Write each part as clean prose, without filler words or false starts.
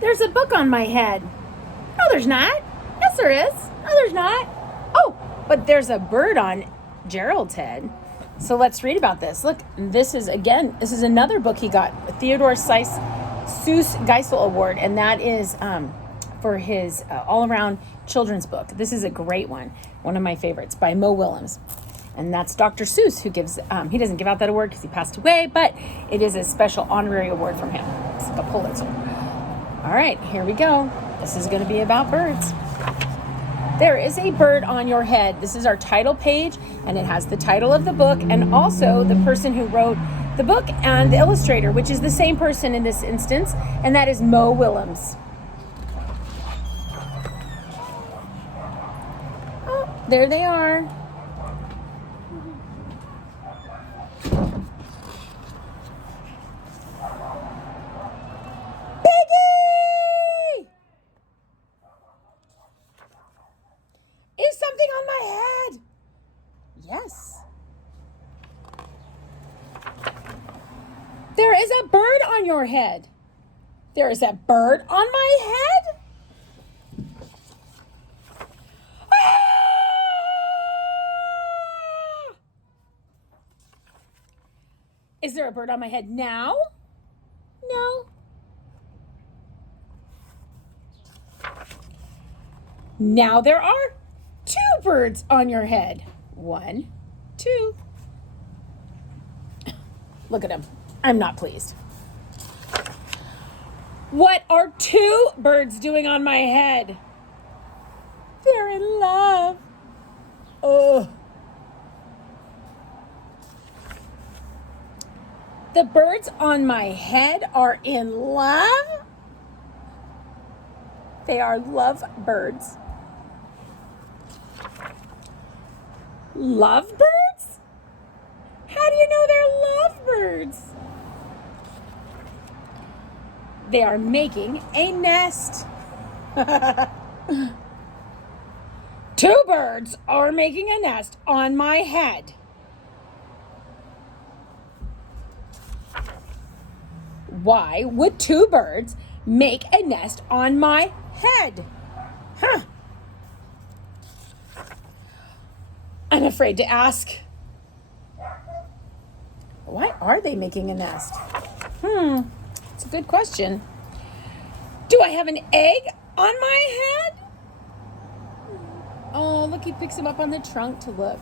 There's a book on my head. No, there's not. Yes, there is. No, there's not. Oh, but there's a bird on Gerald's head. So let's read about this. Look, this is another book he got, a Theodore Seuss Geisel Award, and that is for his all-around children's book. This is a great one of my favorites, by Mo Willems. And that's Dr. Seuss who gives, he doesn't give out that award because he passed away, but it is a special honorary award from him. It's like a Pulitzer. All right, here we go. This is going to be about birds. There is a bird on your head. This is our title page, and it has the title of the book and also the person who wrote the book and the illustrator, which is the same person in this instance, and that is Mo Willems. Oh, there they are. Is something on my head? Yes. There is a bird on your head. There is a bird on my head? Ah! Is there a bird on my head now? No. Now there are 2 birds on your head. 1, 2. Look at him. I'm not pleased. What are 2 birds doing on my head? They're in love. Ugh. The birds on my head are in love. They are love birds. Lovebirds? How do you know they're lovebirds? They are making a nest. 2 birds are making a nest on my head. Why would 2 birds make a nest on my head? Huh. I'm afraid to ask. Why are they making a nest? It's a good question. Do I have an egg on my head? Oh, look, he picks him up on the trunk to look.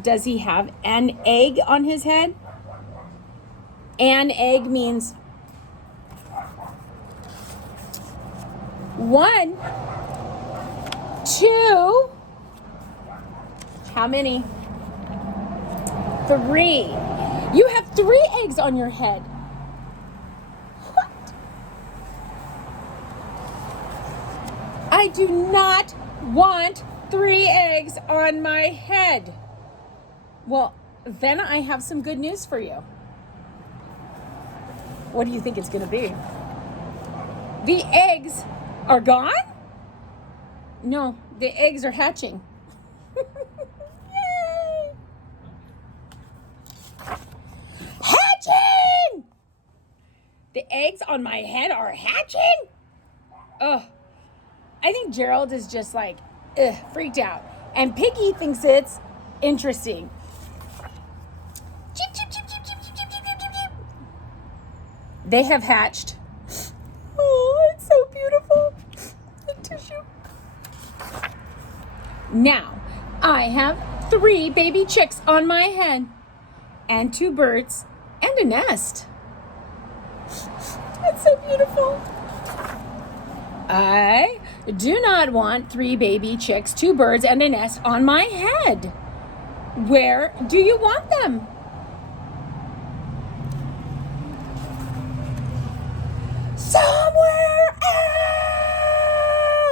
Does he have an egg on his head? An egg means 1, 2. How many? 3. You have 3 eggs on your head. What? I do not want 3 eggs on my head. Well, then I have some good news for you. What do you think it's going to be? The eggs are gone? No, the eggs are hatching. Yay! Hatching! The eggs on my head are hatching? Ugh. I think Gerald is just like, freaked out. And Piggy thinks it's interesting. Cheep, cheep, cheep, cheep, cheep, cheep, cheep, cheep, cheep, cheep. They have hatched. Oh, it's so beautiful. The tissue. Now, I have 3 baby chicks on my head, and 2 birds, and a nest. That's so beautiful. I do not want 3 baby chicks, 2 birds, and a nest on my head. Where do you want them? Somewhere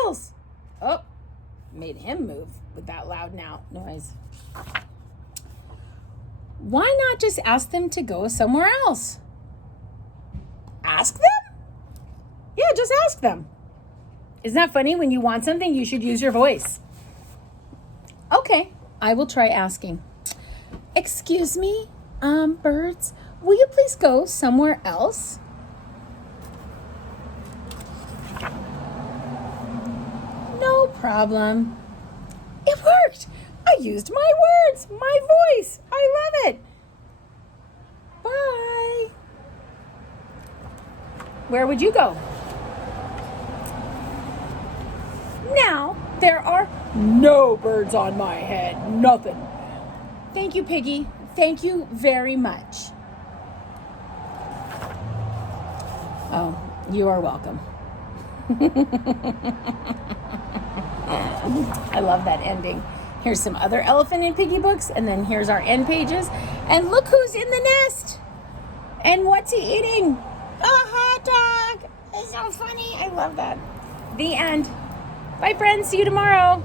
else. Oh, made him move with that loud noise. Why not just ask them to go somewhere else? Ask them? Yeah, just ask them. Isn't that funny? When you want something, you should use your voice. Okay, I will try asking. Excuse me, birds, will you please go somewhere else? problem. It worked. I used my words, my voice. I love it. Bye. Where would you go? Now, there are no birds on my head. Nothing. Thank you, Piggy. Thank you very much. Oh, you are welcome. I love that ending. Here's some other Elephant and Piggy books, and then here's our end pages. And look who's in the nest. And what's he eating? A hot dog. It's so funny. I love that. The end. Bye, friends. See you tomorrow.